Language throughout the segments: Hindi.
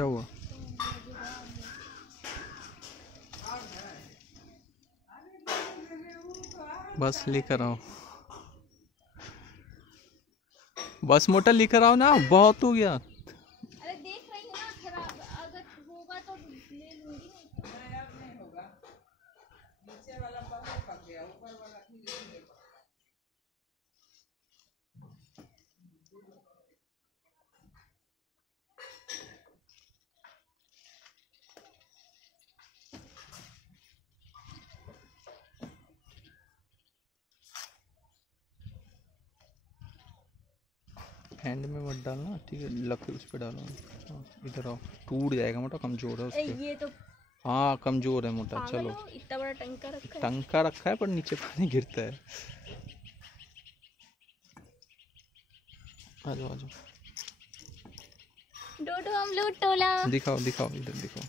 क्या हुआ? बस लेकर आओ, बस मोटर लेकर आओ ना, बहुत हो गया। अरे देख रही हूँ ना, खराब अगर होगा तो ले लूंगी। नहीं होगा, नीचे वाला बहुत पक गया, ऊपर वाला ठीक है। हैंड में मत डालना, ठीक है, लकड़ी उस पर डालो। इधर आओ, टूट जाएगा, मोटा कमजोर है उसके। ये तो हाँ कमजोर है मोटा। चलो, इतना बड़ा टंका रखा है। टंका रखा है पर नीचे पानी गिरता है। आ जाओ आ जाओ। डोडो अमरूद टोला। दिखाओ दिखाओ, इधर दिखाओ।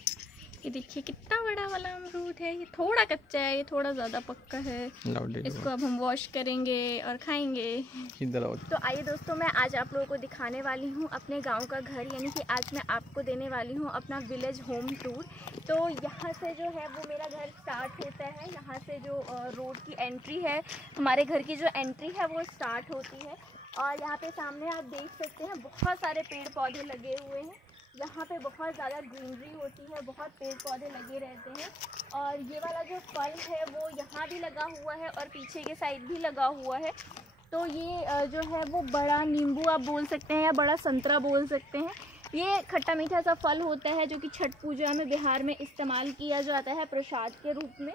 ये देखिए कितना बड़ा वाला अमरूद है। ये थोड़ा कच्चा है, ये थोड़ा ज़्यादा पक्का है। इसको अब हम वॉश करेंगे और खाएंगे। इधर आओ। तो आइए दोस्तों, मैं आज आप लोगों को दिखाने वाली हूँ अपने गांव का घर, यानी कि आज मैं आपको देने वाली हूँ अपना विलेज होम टूर। तो यहाँ से जो है वो मेरा घर स्टार्ट होता है। यहाँ से जो रोड की एंट्री है, हमारे घर की जो एंट्री है वो स्टार्ट होती है। और यहाँ पे सामने आप देख सकते हैं बहुत सारे पेड़ पौधे लगे हुए हैं। यहाँ पे बहुत ज़्यादा ग्रीनरी होती है, बहुत पेड़ पौधे लगे रहते हैं। और ये वाला जो फल है वो यहाँ भी लगा हुआ है और पीछे के साइड भी लगा हुआ है। तो ये जो है वो बड़ा नींबू आप बोल सकते हैं या बड़ा संतरा बोल सकते हैं। ये खट्टा मीठा सा फल होता है जो कि छठ पूजा में बिहार में इस्तेमाल किया जाता है प्रसाद के रूप में।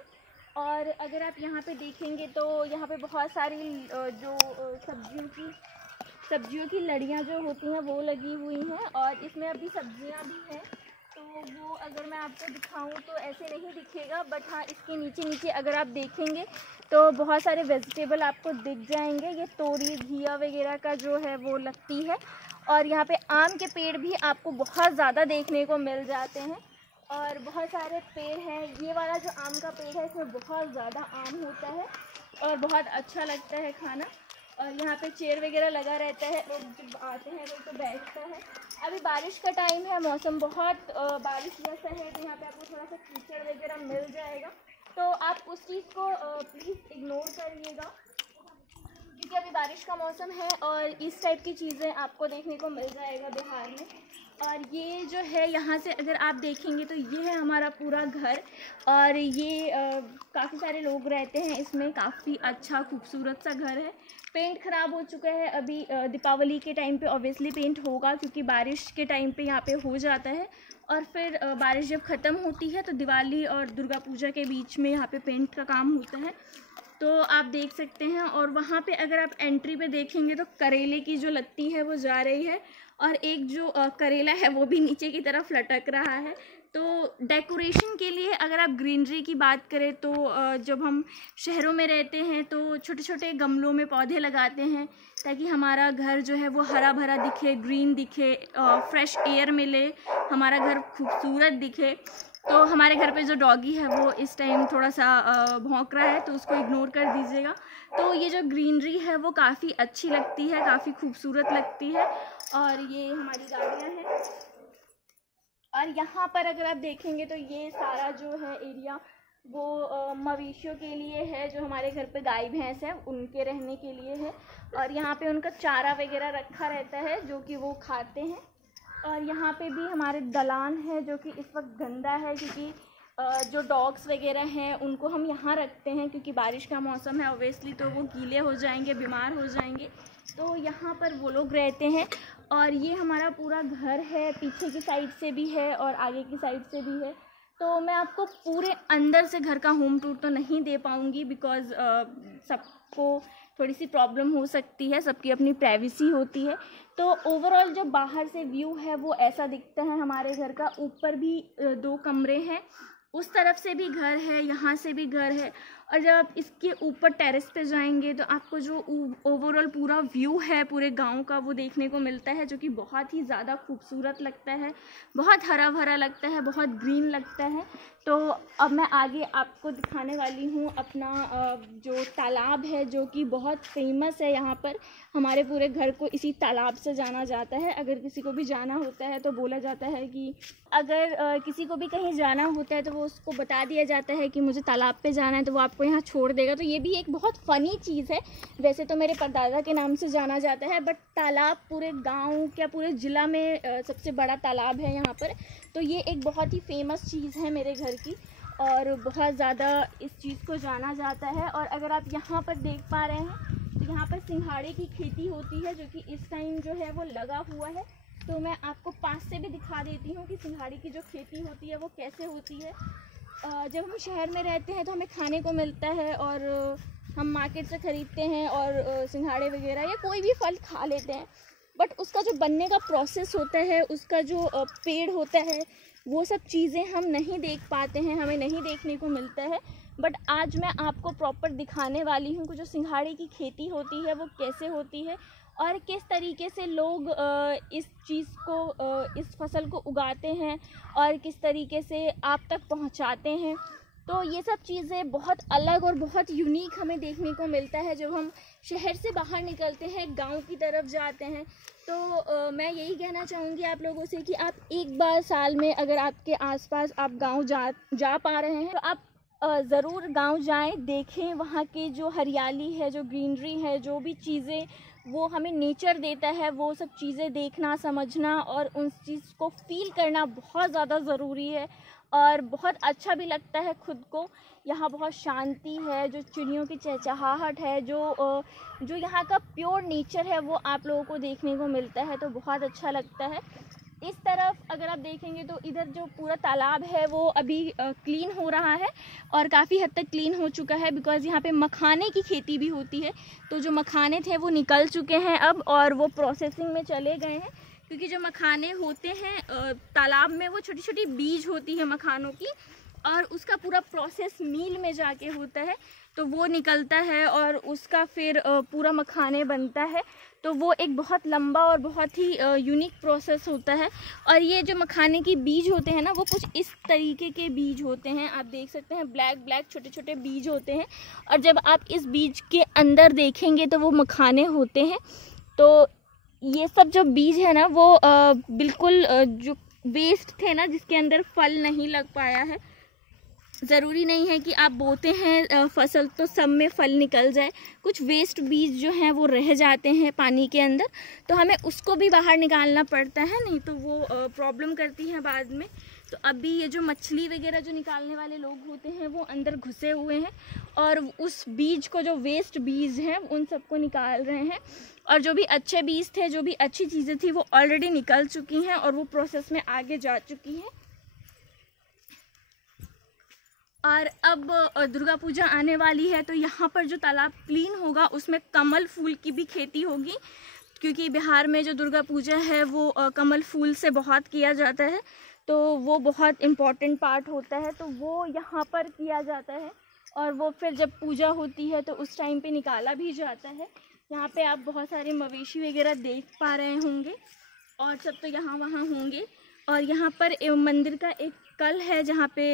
और अगर आप यहाँ पे देखेंगे तो यहाँ पे बहुत सारी जो सब्जियों की लड़ियाँ जो होती हैं वो लगी हुई हैं। और इसमें अभी सब्जियाँ भी हैं, तो वो अगर मैं आपको दिखाऊं तो ऐसे नहीं दिखेगा, बट हाँ इसके नीचे नीचे अगर आप देखेंगे तो बहुत सारे वेजिटेबल आपको दिख जाएंगे। ये तोरी घिया वगैरह का जो है वो लगती है। और यहाँ पे आम के पेड़ भी आपको बहुत ज़्यादा देखने को मिल जाते हैं और बहुत सारे पेड़ हैं। ये वाला जो आम का पेड़ है इसमें बहुत ज़्यादा आम होता है और बहुत अच्छा लगता है खाना। और यहाँ पे चेयर वगैरह लगा रहता है, लोग जब आते हैं लोग तो बैठता है। अभी बारिश का टाइम है, मौसम बहुत बारिश जैसा है, तो यहाँ पे आपको थोड़ा सा कीचड़ वगैरह मिल जाएगा, तो आप उस चीज़ को प्लीज़ इग्नोर करिएगा क्योंकि अभी बारिश का मौसम है और इस टाइप की चीज़ें आपको देखने को मिल जाएगा बिहार में। और ये जो है यहाँ से अगर आप देखेंगे तो ये है हमारा पूरा घर और ये काफ़ी सारे लोग रहते हैं इसमें। काफ़ी अच्छा खूबसूरत सा घर है। पेंट ख़राब हो चुका है। अभी दीपावली के टाइम पे ऑब्वियसली पेंट होगा क्योंकि बारिश के टाइम पे यहाँ पे हो जाता है। और फिर बारिश जब ख़त्म होती है तो दिवाली और दुर्गा पूजा के बीच में यहाँ पे पेंट का काम होता है, तो आप देख सकते हैं। और वहाँ पे अगर आप एंट्री पे देखेंगे तो करेले की जो लत्ती है वो जा रही है और एक जो करेला है वो भी नीचे की तरफ लटक रहा है। तो डेकोरेशन के लिए अगर आप ग्रीनरी की बात करें तो जब हम शहरों में रहते हैं तो छोटे छोटे गमलों में पौधे लगाते हैं ताकि हमारा घर जो है वो हरा भरा दिखे, ग्रीन दिखे, फ्रेश एयर मिले, हमारा घर खूबसूरत दिखे। तो हमारे घर पे जो डॉगी है वो इस टाइम थोड़ा सा भौंक रहा है, तो उसको इग्नोर कर दीजिएगा। तो ये जो ग्रीनरी है वो काफ़ी अच्छी लगती है, काफ़ी खूबसूरत लगती है। और ये हमारी गाड़ियाँ हैं और यहाँ पर अगर आप देखेंगे तो ये सारा जो है एरिया वो मवेशियों के लिए है, जो हमारे घर पे गाय भैंस है उनके रहने के लिए है। और यहाँ पे उनका चारा वगैरह रखा रहता है जो कि वो खाते हैं। और यहाँ पे भी हमारे दलान है जो कि इस वक्त गंदा है क्योंकि जो डॉग्स वगैरह हैं उनको हम यहाँ रखते हैं क्योंकि बारिश का मौसम है ऑब्वियसली, तो वो गीले हो जाएंगे, बीमार हो जाएंगे, तो यहाँ पर वो लोग रहते हैं। और ये हमारा पूरा घर है, पीछे की साइड से भी है और आगे की साइड से भी है। तो मैं आपको पूरे अंदर से घर का होम टूर तो नहीं दे पाऊँगी बिकॉज़ सबको थोड़ी सी प्रॉब्लम हो सकती है, सबकी अपनी प्राइवेसी होती है। तो ओवरऑल जो बाहर से व्यू है वो ऐसा दिखता है हमारे घर का। ऊपर भी 2 कमरे हैं, उस तरफ से भी घर है, यहाँ से भी घर है। और जब आप इसके ऊपर टेरेस पे जाएंगे तो आपको जो ओवरऑल पूरा व्यू है पूरे गांव का वो देखने को मिलता है, जो कि बहुत ही ज़्यादा खूबसूरत लगता है, बहुत हरा भरा लगता है, बहुत ग्रीन लगता है। तो अब मैं आगे आपको दिखाने वाली हूँ अपना जो तालाब है, जो कि बहुत फेमस है यहाँ पर। हमारे पूरे घर को इसी तालाब से जाना जाता है। अगर किसी को भी जाना होता है तो बोला जाता है कि अगर किसी को भी कहीं जाना होता है तो वो उसको बता दिया जाता है कि मुझे तालाब पे जाना है, तो वो आपको यहाँ छोड़ देगा। तो ये भी एक बहुत फ़नी चीज़ है। वैसे तो मेरे परदादा के नाम से जाना जाता है, बट तालाब पूरे गाँव क्या पूरे ज़िला में सबसे बड़ा तालाब है यहाँ पर। तो ये एक बहुत ही फेमस चीज़ है मेरे घर की, और बहुत ज़्यादा इस चीज़ को जाना जाता है। और अगर आप यहाँ पर देख पा रहे हैं तो यहाँ पर सिंघाड़े की खेती होती है, जो कि इस टाइम जो है वो लगा हुआ है। तो मैं आपको पास से भी दिखा देती हूँ कि सिंघाड़े की जो खेती होती है वो कैसे होती है। जब हम शहर में रहते हैं तो हमें खाने को मिलता है और हम मार्केट से ख़रीदते हैं और सिंघाड़े वगैरह या कोई भी फल खा लेते हैं, बट उसका जो बनने का प्रोसेस होता है, उसका जो पेड़ होता है, वो सब चीज़ें हम नहीं देख पाते हैं, हमें नहीं देखने को मिलता है। बट आज मैं आपको प्रॉपर दिखाने वाली हूँ कि जो सिंघाड़े की खेती होती है वो कैसे होती है और किस तरीके से लोग इस चीज़ को इस फसल को उगाते हैं और किस तरीके से आप तक पहुँचाते हैं। तो ये सब चीज़ें बहुत अलग और बहुत यूनिक हमें देखने को मिलता है जब हम शहर से बाहर निकलते हैं, गांव की तरफ जाते हैं। तो मैं यही कहना चाहूँगी आप लोगों से कि आप एक बार साल में अगर आपके आसपास आप गांव जा पा रहे हैं तो आप ज़रूर गांव जाएं, देखें वहाँ की जो हरियाली है, जो ग्रीनरी है, जो भी चीज़ें वो हमें नेचर देता है, वो सब चीज़ें देखना, समझना और उन चीज़ को फील करना बहुत ज़्यादा ज़रूरी है। और बहुत अच्छा भी लगता है खुद को। यहाँ बहुत शांति है, जो चिड़ियों की चहचहाहट है, जो यहाँ का प्योर नेचर है वो आप लोगों को देखने को मिलता है, तो बहुत अच्छा लगता है। इस तरफ अगर आप देखेंगे तो इधर जो पूरा तालाब है वो अभी क्लीन हो रहा है और काफ़ी हद तक क्लीन हो चुका है, बिकॉज़ यहाँ पे मखाने की खेती भी होती है। तो जो मखाने थे वो निकल चुके हैं अब और वो प्रोसेसिंग में चले गए हैं, क्योंकि जो मखाने होते हैं तालाब में वो छोटी छोटी बीज होती है मखानों की और उसका पूरा प्रोसेस मील में जाके होता है, तो वो निकलता है और उसका फिर पूरा मखाने बनता है। तो वो एक बहुत लंबा और बहुत ही यूनिक प्रोसेस होता है। और ये जो मखाने की बीज होते हैं ना, वो कुछ इस तरीके के बीज होते हैं, आप देख सकते हैं, ब्लैक ब्लैक छोटे छोटे बीज होते हैं। और जब आप इस बीज के अंदर देखेंगे तो वो मखाने होते हैं। तो ये सब जो बीज है ना वो बिल्कुल जो वेस्ट थे ना, जिसके अंदर फल नहीं लग पाया है। ज़रूरी नहीं है कि आप बोते हैं फसल तो सब में फल निकल जाए, कुछ वेस्ट बीज जो हैं वो रह जाते हैं पानी के अंदर, तो हमें उसको भी बाहर निकालना पड़ता है, नहीं तो वो प्रॉब्लम करती हैं बाद में। तो अभी ये जो मछली वगैरह जो निकालने वाले लोग होते हैं वो अंदर घुसे हुए हैं और उस बीज को, जो वेस्ट बीज हैं, उन सबको निकाल रहे हैं। और जो भी अच्छे बीज थे, जो भी अच्छी चीज़ें थी, वो ऑलरेडी निकल चुकी हैं और वो प्रोसेस में आगे जा चुकी हैं। और अब दुर्गा पूजा आने वाली है, तो यहाँ पर जो तालाब क्लीन होगा उसमें कमल फूल की भी खेती होगी, क्योंकि बिहार में जो दुर्गा पूजा है वो कमल फूल से बहुत किया जाता है, तो वो बहुत इम्पॉर्टेंट पार्ट होता है। तो वो यहाँ पर किया जाता है और वो फिर जब पूजा होती है तो उस टाइम पे निकाला भी जाता है। यहाँ पे आप बहुत सारे मवेशी वगैरह देख पा रहे होंगे और सब तो यहाँ वहाँ होंगे। और यहाँ पर मंदिर का एक कल है जहाँ पे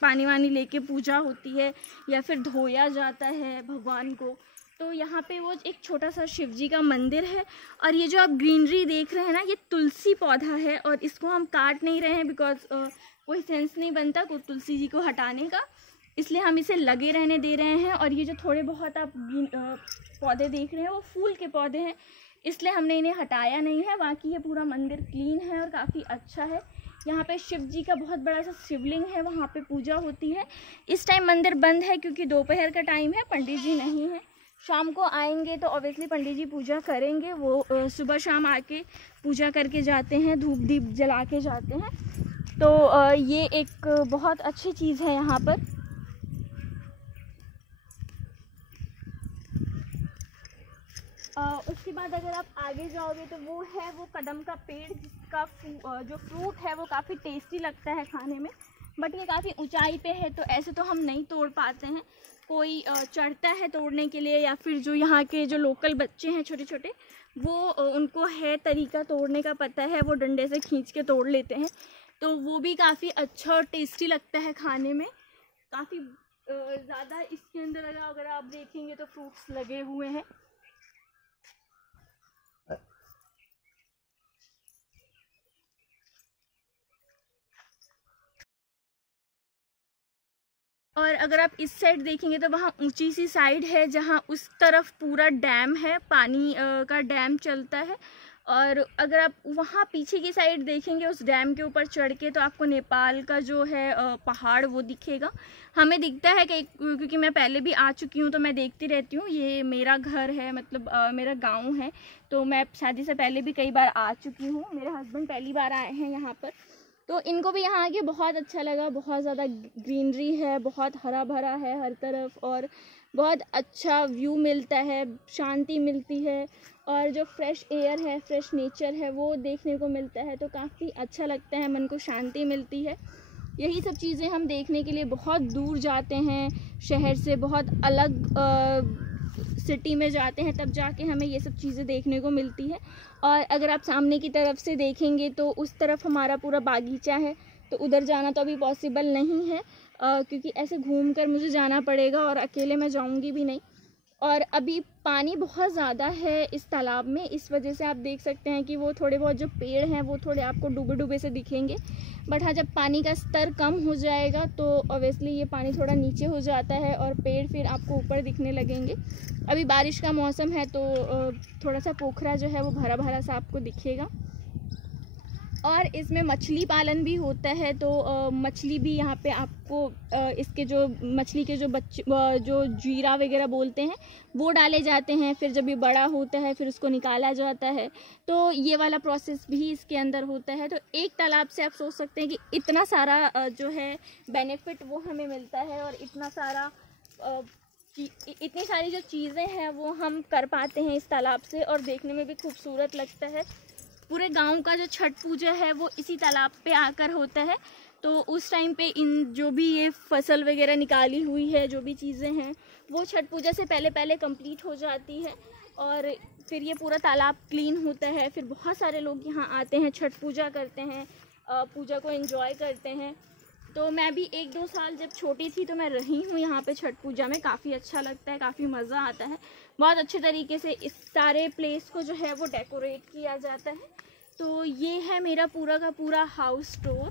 पानी वानी लेके पूजा होती है या फिर धोया जाता है भगवान को। तो यहाँ पे वो एक छोटा सा शिव जी का मंदिर है। और ये जो आप ग्रीनरी देख रहे हैं ना, ये तुलसी पौधा है और इसको हम काट नहीं रहे हैं, बिकॉज कोई सेंस नहीं बनता को तुलसी जी को हटाने का, इसलिए हम इसे लगे रहने दे रहे हैं। और ये जो थोड़े बहुत आप पौधे देख रहे हैं वो फूल के पौधे हैं, इसलिए हमने इन्हें हटाया नहीं है। बाकी ये पूरा मंदिर क्लीन है और काफ़ी अच्छा है। यहाँ पे शिव जी का बहुत बड़ा सा शिवलिंग है, वहाँ पे पूजा होती है। इस टाइम मंदिर बंद है क्योंकि दोपहर का टाइम है, पंडित जी नहीं है। शाम को आएंगे तो ऑब्वियसली पंडित जी पूजा करेंगे, वो सुबह शाम आके पूजा करके जाते हैं, धूप दीप जला के जाते हैं। तो ये एक बहुत अच्छी चीज़ है यहाँ पर। उसके बाद अगर आप आगे जाओगे तो वो है वो कदम का पेड़, जिसका जो फ्रूट है वो काफ़ी टेस्टी लगता है खाने में। बट ये काफ़ी ऊंचाई पे है तो ऐसे तो हम नहीं तोड़ पाते हैं। कोई चढ़ता है तोड़ने के लिए, या फिर जो यहाँ के जो लोकल बच्चे हैं छोटे छोटे, वो उनको है तरीका तोड़ने का पता है, वो डंडे से खींच के तोड़ लेते हैं। तो वो भी काफ़ी अच्छा और टेस्टी लगता है खाने में। काफ़ी ज़्यादा इसके अंदर अगर आप देखेंगे तो फ्रूट्स लगे हुए हैं। और अगर आप इस साइड देखेंगे तो वहाँ ऊंची सी साइड है जहाँ उस तरफ पूरा डैम है, पानी का डैम चलता है। और अगर आप वहाँ पीछे की साइड देखेंगे उस डैम के ऊपर चढ़ के, तो आपको नेपाल का जो है पहाड़ वो दिखेगा। हमें दिखता है कि क्योंकि मैं पहले भी आ चुकी हूँ तो मैं देखती रहती हूँ। ये मेरा घर है, मतलब मेरा गांव है, तो मैं शादी से पहले भी कई बार आ चुकी हूँ। मेरे हस्बैंड पहली बार आए हैं यहाँ पर, तो इनको भी यहाँ आके बहुत अच्छा लगा। बहुत ज़्यादा ग्रीनरी है, बहुत हरा भरा है हर तरफ, और बहुत अच्छा व्यू मिलता है, शांति मिलती है, और जो फ्रेश एयर है, फ्रेश नेचर है, वो देखने को मिलता है। तो काफ़ी अच्छा लगता है, मन को शांति मिलती है। यही सब चीज़ें हम देखने के लिए बहुत दूर जाते हैं, शहर से बहुत अलग सिटी में जाते हैं, तब जाके हमें ये सब चीज़ें देखने को मिलती है। और अगर आप सामने की तरफ से देखेंगे तो उस तरफ हमारा पूरा बागीचा है, तो उधर जाना तो अभी पॉसिबल नहीं है, क्योंकि ऐसे घूमकर मुझे जाना पड़ेगा और अकेले मैं जाऊंगी भी नहीं। और अभी पानी बहुत ज़्यादा है इस तालाब में, इस वजह से आप देख सकते हैं कि वो थोड़े बहुत जो पेड़ हैं वो थोड़े आपको डूबे डूबे से दिखेंगे। बट हाँ, जब पानी का स्तर कम हो जाएगा तो ऑब्वियसली ये पानी थोड़ा नीचे हो जाता है और पेड़ फिर आपको ऊपर दिखने लगेंगे। अभी बारिश का मौसम है तो थोड़ा सा पोखरा जो है वो भरा भरा सा आपको दिखेगा। और इसमें मछली पालन भी होता है, तो मछली भी यहाँ पे आपको इसके जो मछली के जो बच्चे जो जीरा वगैरह बोलते हैं वो डाले जाते हैं। फिर जब ये बड़ा होता है फिर उसको निकाला जाता है, तो ये वाला प्रोसेस भी इसके अंदर होता है। तो एक तालाब से आप सोच सकते हैं कि इतना सारा जो है बेनिफिट वो हमें मिलता है, और इतना सारा इतनी सारी जो चीज़ें हैं वो हम कर पाते हैं इस तालाब से, और देखने में भी खूबसूरत लगता है। पूरे गांव का जो छठ पूजा है वो इसी तालाब पे आकर होता है। तो उस टाइम पे इन जो भी ये फसल वगैरह निकाली हुई है, जो भी चीज़ें हैं, वो छठ पूजा से पहले पहले कंप्लीट हो जाती है, और फिर ये पूरा तालाब क्लीन होता है। फिर बहुत सारे लोग यहाँ आते हैं, छठ पूजा करते हैं, पूजा को एंजॉय करते हैं। तो मैं भी 1-2 साल जब छोटी थी तो मैं रही हूँ यहाँ पे छठ पूजा में। काफ़ी अच्छा लगता है, काफ़ी मज़ा आता है। बहुत अच्छे तरीके से इस सारे प्लेस को जो है वो डेकोरेट किया जाता है। तो ये है मेरा पूरा का पूरा हाउस टूर।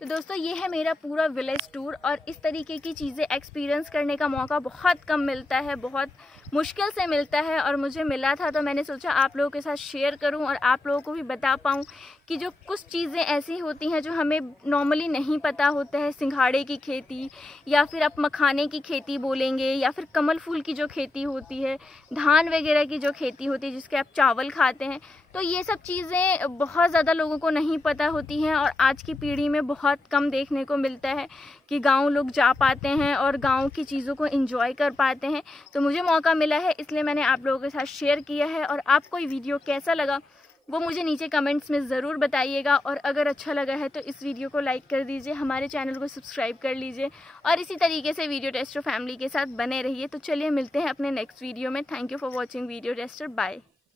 तो दोस्तों ये है मेरा पूरा विलेज टूर, और इस तरीके की चीज़ें एक्सपीरियंस करने का मौका बहुत कम मिलता है, बहुत मुश्किल से मिलता है। और मुझे मिला था तो मैंने सोचा आप लोगों के साथ शेयर करूं और आप लोगों को भी बता पाऊं कि जो कुछ चीज़ें ऐसी होती हैं जो हमें नॉर्मली नहीं पता होता है। सिंघाड़े की खेती, या फिर आप मखाने की खेती बोलेंगे, या फिर कमल फूल की जो खेती होती है, धान वगैरह की जो खेती होती है जिसके आप चावल खाते हैं, तो ये सब चीज़ें बहुत ज़्यादा लोगों को नहीं पता होती हैं। और आज की पीढ़ी में बहुत कम देखने को मिलता है कि गांव लोग जा पाते हैं और गांव की चीज़ों को एंजॉय कर पाते हैं। तो मुझे मौका मिला है, इसलिए मैंने आप लोगों के साथ शेयर किया है। और आपको ये वीडियो कैसा लगा वो मुझे नीचे कमेंट्स में ज़रूर बताइएगा। और अगर अच्छा लगा है तो इस वीडियो को लाइक कर दीजिए, हमारे चैनल को सब्सक्राइब कर लीजिए, और इसी तरीके से वीडियो टेस्टर फैमिली के साथ बने रहिए। तो चलिए मिलते हैं अपने नेक्स्ट वीडियो में। Thank you for watching video tester. Bye.